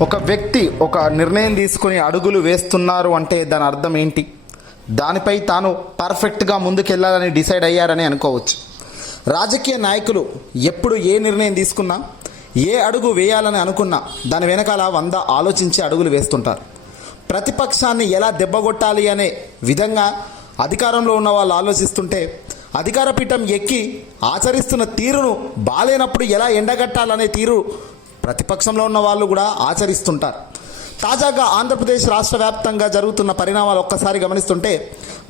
ఒక వ్యక్తి ఒక నిర్ణయం తీసుకుని అడుగులు వేస్తున్నారు అంటే దాని అర్థం ఏంటి? దానిపై తాను పర్ఫెక్ట్గా ముందుకెళ్ళాలని డిసైడ్ అయ్యారని అనుకోవచ్చు. రాజకీయ నాయకులు ఎప్పుడు ఏ నిర్ణయం తీసుకున్నా ఏ అడుగు వేయాలని అనుకున్నా దాని వెనకాల వంద ఆలోచించి అడుగులు వేస్తుంటారు. ప్రతిపక్షాన్ని ఎలా దెబ్బగొట్టాలి అనే విధంగా అధికారంలో ఉన్న వాళ్ళు ఆలోచిస్తుంటే అధికార పీఠం ఎక్కి ఆచరిస్తున్న తీరును బాలేనప్పుడు ఎలా ఎండగట్టాలనే తీరు ప్రతిపక్షంలో ఉన్న వాళ్ళు కూడా ఆచరిస్తుంటారు. తాజాగా ఆంధ్రప్రదేశ్ రాష్ట్ర వ్యాప్తంగా జరుగుతున్న పరిణామాలు ఒక్కసారి గమనిస్తుంటే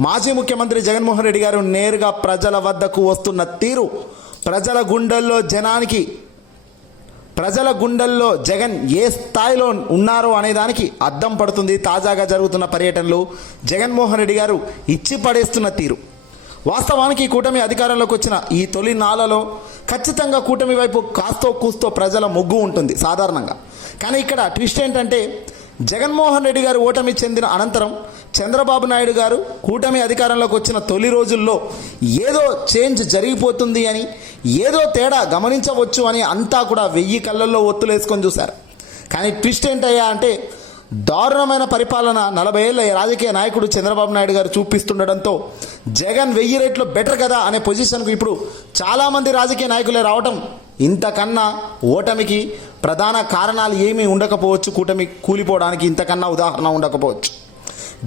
మాజీ ముఖ్యమంత్రి జగన్మోహన్ రెడ్డి గారు నేరుగా ప్రజల వద్దకు వస్తున్న తీరు ప్రజల గుండెల్లో జనానికి ప్రజల గుండెల్లో జగన్ ఏ స్థాయిలో ఉన్నారో అనే దానికి అద్దం పడుతుంది తాజాగా జరుగుతున్న పర్యటనలు జగన్మోహన్ రెడ్డి గారు ఇచ్చి పడేస్తున్న తీరు. వాస్తవానికి ఈ కూటమి అధికారంలోకి వచ్చిన ఈ తొలి నాలలో ఖచ్చితంగా కూటమి వైపు కాస్తో కూస్తో ప్రజల మొగ్గు ఉంటుంది సాధారణంగా. కానీ ఇక్కడ ట్విస్ట్ ఏంటంటే జగన్మోహన్ రెడ్డి గారు ఓటమి చెందిన అనంతరం చంద్రబాబు నాయుడు గారు కూటమి అధికారంలోకి వచ్చిన తొలి రోజుల్లో ఏదో చేంజ్ జరిగిపోతుంది అని ఏదో తేడా గమనించవచ్చు అని అంతా కూడా వెయ్యి కళ్ళల్లో ఒత్తులేసుకొని చూశారు. కానీ ట్విస్ట్ ఏంటయ్యా అంటే దారుణమైన పరిపాలన నలభై ఏళ్ళ రాజకీయ నాయకుడు చంద్రబాబు నాయుడు గారు చూపిస్తుండడంతో జగన్ వెయ్యి రేట్లు బెటర్ కదా అనే పొజిషన్కు ఇప్పుడు చాలామంది రాజకీయ నాయకులే రావటం ఇంతకన్నా ఓటమికి ప్రధాన కారణాలు ఏమీ ఉండకపోవచ్చు. కూటమి కూలిపోవడానికి ఇంతకన్నా ఉదాహరణ ఉండకపోవచ్చు.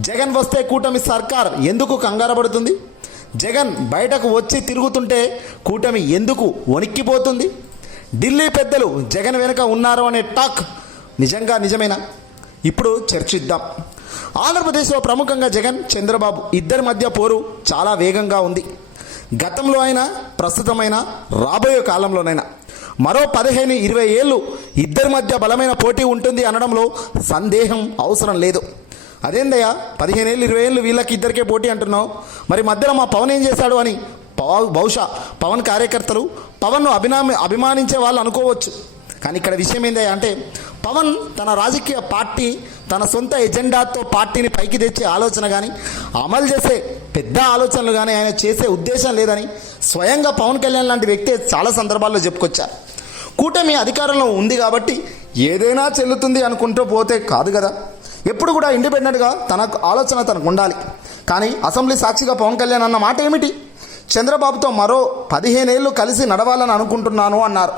జగన్ వస్తే కూటమి సర్కార్ ఎందుకు కంగారపడుతుంది జగన్ బయటకు వచ్చి తిరుగుతుంటే కూటమి ఎందుకు వణిక్కిపోతుంది ఢిల్లీ పెద్దలు జగన్ వెనుక ఉన్నారు అనే టాక్ నిజంగా నిజమేనా? ఇప్పుడు చర్చిద్దాం. ఆంధ్రప్రదేశ్లో ప్రముఖంగా జగన్ చంద్రబాబు ఇద్దరి మధ్య పోరు చాలా వేగంగా ఉంది. గతంలో అయినా ప్రస్తుతమైన రాబోయే కాలంలోనైనా. మరో పదిహేను ఇరవై ఏళ్ళు ఇద్దరి మధ్య బలమైన పోటీ ఉంటుంది అనడంలో సందేహం అవసరం లేదు. అదేందయ్యా పదిహేను ఏళ్ళు ఇరవై ఏళ్ళు వీళ్ళకి ఇద్దరికే పోటీ అంటున్నావు? మరి మధ్యలో మా పవన్ ఏం చేశాడు అని? బహుశా పవన్ కార్యకర్తలు పవన్ను అభినామి అభిమానించే వాళ్ళు అనుకోవచ్చు. కానీ ఇక్కడ విషయం ఏందయ్యా అంటే పవన్ తన రాజకీయ పార్టీ తన సొంత ఎజెండాతో పార్టీని పైకి తెచ్చే ఆలోచన కానీ అమలు చేసే పెద్ద ఆలోచనలు కానీ ఆయన చేసే ఉద్దేశం లేదని స్వయంగా పవన్ కళ్యాణ్ లాంటి వ్యక్తే చాలా సందర్భాల్లో చెప్పుకొచ్చారు కూటమి అధికారంలో ఉంది కాబట్టి ఏదైనా చెల్లుతుంది అనుకుంటూ పోతే కాదు కదా. ఎప్పుడు కూడా ఇండిపెండెంట్గా తన ఆలోచన తనకు ఉండాలి. కానీ అసెంబ్లీ సాక్షిగా పవన్ కళ్యాణ్ అన్న మాట ఏమిటి? చంద్రబాబుతో మరో పదిహేనేళ్ళు కలిసి నడవాలని అనుకుంటున్నాను అన్నారు.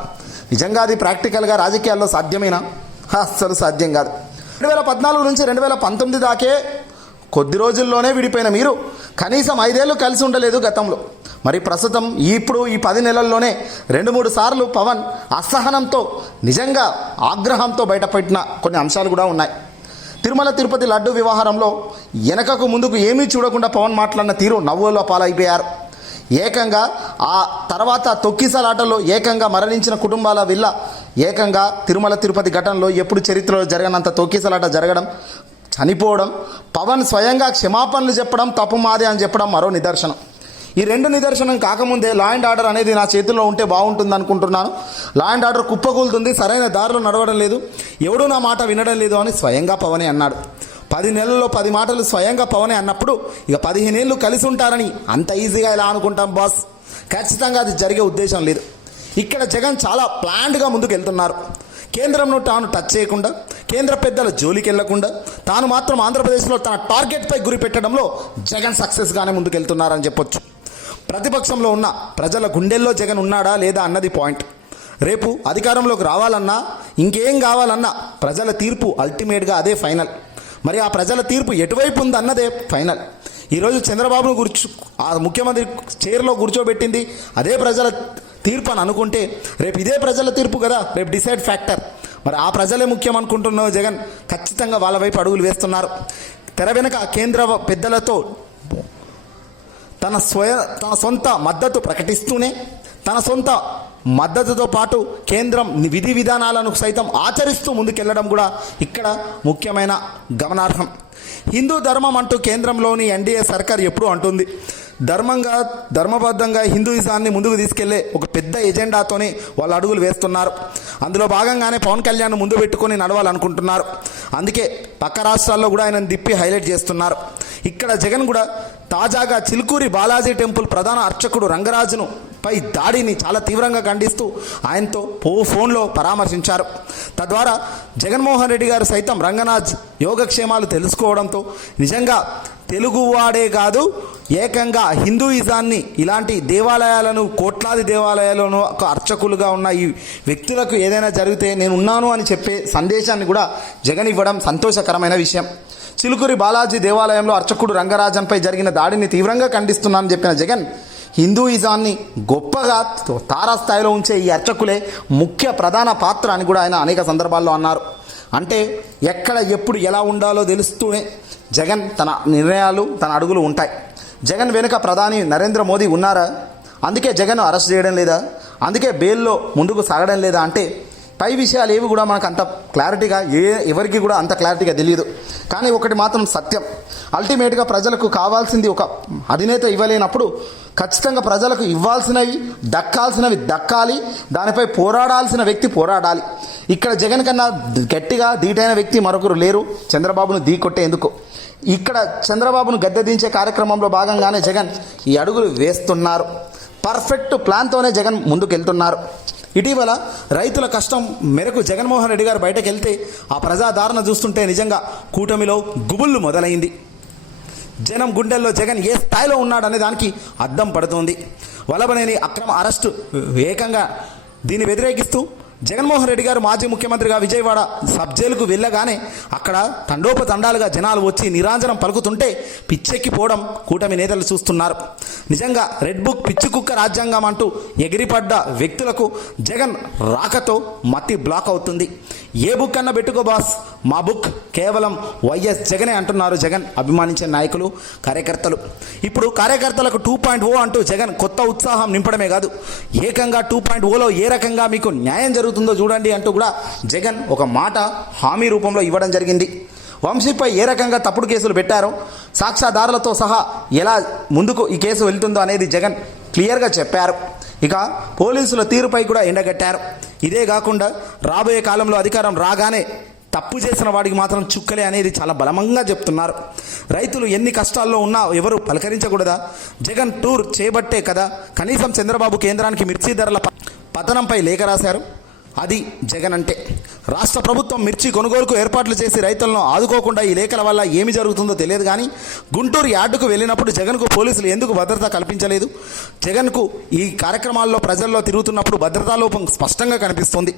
నిజంగా అది ప్రాక్టికల్గా రాజకీయాల్లో సాధ్యమేనా? అస్సలు సాధ్యం కాదు. రెండు వేల పద్నాలుగు నుంచి రెండు వేల పంతొమ్మిది దాకే కొద్ది రోజుల్లోనే విడిపోయిన మీరు. కనీసం ఐదేళ్ళు కలిసి ఉండలేదు గతంలో. మరి ప్రస్తుతం ఇప్పుడు ఈ పది నెలల్లోనే రెండు మూడు సార్లు పవన్ అసహనంతో నిజంగా ఆగ్రహంతో బయటపెట్టిన కొన్ని అంశాలు కూడా ఉన్నాయి. తిరుమల తిరుపతి లడ్డు వ్యవహారంలో వెనకకు ముందుకు ఏమీ చూడకుండా పవన్ మాట్లాడిన తీరు నవ్వులో పాలైపోయారు. ఏకంగా ఆ తర్వాత తొక్కిసలాటలో ఏకంగా మరణించిన కుటుంబాల విల్ల ఏకంగా తిరుమల తిరుపతి ఘటనలో ఎప్పుడు చరిత్రలో జరగనంత తొక్కిసలాట జరగడం చనిపోవడం పవన్ స్వయంగా క్షమాపణలు చెప్పడం తప్పు మాదే అని చెప్పడం మరో నిదర్శనం. ఈ రెండు నిదర్శనం కాకముందే లా అండ్ ఆర్డర్ అనేది నా చేతుల్లో ఉంటే బాగుంటుంది అనుకుంటున్నాను. లా అండ్ ఆర్డర్ కుప్పకూలుతుంది సరైన దారిలో నడవడం లేదు ఎవడూ నా మాట వినడం లేదు అని స్వయంగా పవనే అన్నాడు. పది నెలల్లో పది మాటలు స్వయంగా పవనే అన్నప్పుడు ఇక పదిహేనేళ్ళు కలిసి ఉంటారని అంత ఈజీగా ఇలా అనుకుంటాం బాస్? ఖచ్చితంగా అది జరిగే ఉద్దేశం లేదు. ఇక్కడ జగన్ చాలా ప్లాన్డ్గా ముందుకు వెళ్తున్నారు కేంద్రంను తాను టచ్ చేయకుండా కేంద్ర పెద్దల జోలికి వెళ్ళకుండా తాను మాత్రం ఆంధ్రప్రదేశ్లో తన టార్గెట్పై గురి పెట్టడంలో జగన్ సక్సెస్గానే ముందుకెళ్తున్నారని చెప్పొచ్చు. ప్రతిపక్షంలో ఉన్న ప్రజల గుండెల్లో జగన్ ఉన్నాడా లేదా అన్నది పాయింట్ రేపు అధికారంలోకి రావాలన్నా ఇంకేం కావాలన్నా ప్రజల తీర్పు అల్టిమేట్గా అదే ఫైనల్ మరి ఆ ప్రజల తీర్పు ఎటువైపు ఉంది అన్నదే ఫైనల్. ఈరోజు చంద్రబాబును కూర్చు ఆ ముఖ్యమంత్రి చైర్లో కూర్చోబెట్టింది. అదే ప్రజల తీర్పు అని అనుకుంటే రేపు ఇదే ప్రజల తీర్పు కదా రేపు డిసైడ్ ఫ్యాక్టర్. మరి ఆ ప్రజలే ముఖ్యం అనుకుంటున్నావు జగన్. ఖచ్చితంగా వాళ్ళ వైపు అడుగులు వేస్తున్నారు. తెర వెనుక కేంద్ర పెద్దలతో తన స్వయ తన సొంత మద్దతు ప్రకటిస్తూనే తన సొంత మద్దతుతో పాటు కేంద్రం విధి విధానాలను సైతం ఆచరిస్తూ ముందుకెళ్ళడం కూడా ఇక్కడ ముఖ్యమైన గమనార్హం. హిందూ ధర్మం అంటూ కేంద్రంలోని ఎన్డీఏ సర్కార్ ఎప్పుడూ అంటుంది. ధర్మంగా ధర్మబద్ధంగా హిందూయిజాన్ని ముందుకు తీసుకెళ్ళే ఒక పెద్ద ఎజెండాతోనే వాళ్ళు అడుగులు వేస్తున్నారు. అందులో భాగంగానే పవన్ కళ్యాణ్ ముందు పెట్టుకొని నడవాలనుకుంటున్నారు. అందుకే పక్క రాష్ట్రాల్లో కూడా ఆయనను దిప్పి హైలైట్ చేస్తున్నారు. ఇక్కడ జగన్ కూడా తాజాగా చిలుకూరి బాలాజీ టెంపుల్ ప్రధాన అర్చకుడు రంగరాజును పై దాడిని చాలా తీవ్రంగా ఖండిస్తూ ఆయనతో పో ఫోన్లో పరామర్శించారు. తద్వారా జగన్మోహన్ రెడ్డి గారు సైతం రంగనాథ్ యోగక్షేమాలు తెలుసుకోవడంతో నిజంగా తెలుగువాడే కాదు ఏకంగా హిందూయిజాన్ని ఇలాంటి దేవాలయాలను కోట్లాది దేవాలయాలను ఒక అర్చకులుగా ఉన్న ఈ వ్యక్తులకు ఏదైనా జరిగితే నేను ఉన్నాను అని చెప్పే సందేశాన్ని కూడా జగన్ ఇవ్వడం సంతోషకరమైన విషయం. చిలుకూరి బాలాజీ దేవాలయంలో అర్చకుడు రంగరాజన్పై జరిగిన దాడిని తీవ్రంగా ఖండిస్తున్నానని చెప్పిన జగన్ హిందూయిజాన్ని గొప్పగా తారాస్థాయిలో ఉంచే ఈ అర్చకులే ముఖ్య ప్రధాన పాత్ర అని కూడా ఆయన అనేక సందర్భాల్లో అన్నారు. అంటే ఎక్కడ ఎప్పుడు ఎలా ఉండాలో తెలుస్తూనే జగన్ తన నిర్ణయాలు తన అడుగులు ఉంటాయి. జగన్ వెనుక ప్రధాని నరేంద్ర మోదీ ఉన్నారా? అందుకే జగన్ అరెస్ట్ చేయడం లేదా? అందుకే బెయిల్లో ముందుకు సాగడం లేదా? అంటే పై విషయాలు ఏవి కూడా మనకు అంత క్లారిటీగా ఏ ఎవరికి కూడా అంత క్లారిటీగా తెలియదు. కానీ ఒకటి మాత్రం సత్యం. అల్టిమేట్గా ప్రజలకు కావాల్సింది ఒక అధినేత ఇవ్వలేనప్పుడు ఖచ్చితంగా ప్రజలకు ఇవ్వాల్సినవి దక్కాల్సినవి దక్కాలి దానిపై పోరాడాల్సిన వ్యక్తి పోరాడాలి. ఇక్కడ జగన్ కన్నా గట్టిగా ధీటైన వ్యక్తి మరొకరు లేరు. చంద్రబాబును ఢీ కొట్టేందుకు. ఇక్కడ చంద్రబాబును గద్దె దించే కార్యక్రమంలో భాగంగానే జగన్ ఈ అడుగులు వేస్తున్నారు. పర్ఫెక్ట్ ప్లాన్తోనే జగన్ ముందుకు వెళ్తున్నారు ఇటీవల రైతుల కష్టం మేరకు జగన్మోహన్ రెడ్డి గారు బయటకు వెళ్తే ఆ ప్రజాదారణ చూస్తుంటే నిజంగా కూటమిలో గుబుళ్ళు మొదలైంది. జనం గుండెల్లో జగన్ ఏ స్థాయిలో ఉన్నాడనే దానికి అద్దం పడుతోంది. వలబనేని అక్రమ అరెస్టు ఏకంగా దీన్ని వ్యతిరేకిస్తూ జగన్మోహన్ రెడ్డి గారు మాజీ ముఖ్యమంత్రిగా విజయవాడ సబ్ జైలుకు వెళ్ళగానే అక్కడ తండోపతండాలుగా జనాలు వచ్చి నిరాంజనం పలుకుతుంటే పిచ్చెక్కిపోవడం కూటమి నేతలు చూస్తున్నారు. నిజంగా రెడ్ బుక్ పిచ్చి కుక్క రాజ్యాంగం అంటూ ఎగిరిపడ్డ వ్యక్తులకు జగన్ రాకతో మత్తి బ్లాక్ అవుతుంది. ఏ బుక్ అన్న పెట్టుకో బాస్ మా బుక్ కేవలం వైఎస్ జగనే అంటున్నారు. జగన్ అభిమానించే నాయకులు కార్యకర్తలు. ఇప్పుడు కార్యకర్తలకు టూ పాయింట్ ఓ అంటూ జగన్ కొత్త ఉత్సాహం నింపడమే కాదు. ఏకంగా టూ పాయింట్ ఓలో ఏ రకంగా మీకు న్యాయం జరుగుతుందో చూడండి అంటూ కూడా జగన్ ఒక మాట హామీ రూపంలో ఇవ్వడం జరిగింది. వంశీపై ఏ రకంగా తప్పుడు కేసులు పెట్టారో సాక్ష్యాధారులతో సహా ఎలా ముందుకు ఈ కేసు వెళ్తుందో అనేది జగన్ క్లియర్గా చెప్పారు. ఇక పోలీసుల తీరుపై కూడా ఎండగట్టారు. ఇదే కాకుండా రాబోయే కాలంలో అధికారం రాగానే తప్పు చేసిన వాడికి మాత్రం చుక్కలే అనేది చాలా బలమంగా చెప్తున్నారు. రైతులు ఎన్ని కష్టాల్లో ఉన్నా ఎవరు పలకరించకూడదా? జగన్ టూర్ చేయబట్టే కదా. కనీసం చంద్రబాబు కేంద్రానికి మిర్చి ధరల పతనంపై లేఖ రాశారు. అది జగన్ అంటే రాష్ట్ర ప్రభుత్వం మిర్చి కొనుగోలుకు ఏర్పాట్లు చేసి రైతులను ఆదుకోకుండా ఈ లేఖల వల్ల ఏమి జరుగుతుందో తెలియదు కానీ గుంటూరు యార్డుకు వెళ్ళినప్పుడు జగన్కు పోలీసులు ఎందుకు భద్రత కల్పించలేదు? జగన్కు ఈ కార్యక్రమాల్లో ప్రజల్లో తిరుగుతున్నప్పుడు భద్రతా లోపం స్పష్టంగా కనిపిస్తుంది.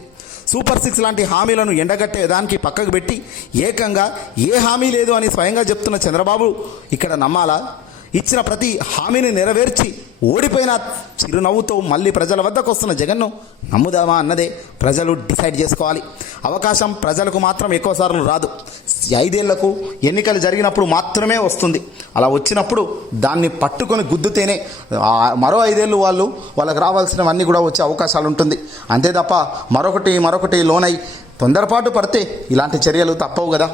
సూపర్ సిక్స్ లాంటి హామీలను ఎండగట్టే దానికి పక్కకు పెట్టి ఏకంగా ఏ హామీ లేదు అని స్వయంగా చెప్తున్న చంద్రబాబు ఇక్కడ నమ్మాలా? ఇచ్చిన ప్రతి హామీని నెరవేర్చి ఓడిపోయిన చిరునవ్వుతో మళ్ళీ ప్రజల వద్దకు వస్తున్న జగన్ను నమ్ముదామా అన్నదే ప్రజలు డిసైడ్ చేసుకోవాలి. అవకాశం ప్రజలకు మాత్రం ఎక్కువసార్లు రాదు. ఐదేళ్ళకు ఎన్నికలు జరిగినప్పుడు మాత్రమే వస్తుంది. అలా వచ్చినప్పుడు దాన్ని పట్టుకొని గుద్దుతేనే మరో ఐదేళ్ళు వాళ్ళు వాళ్ళకి రావాల్సినవన్నీ కూడా వచ్చే అవకాశాలు ఉంటుంది. అంతే తప్ప మరొకటి మరొకటి లోనై తొందరపాటు పడితే ఇలాంటి చర్యలు తప్పవు కదా.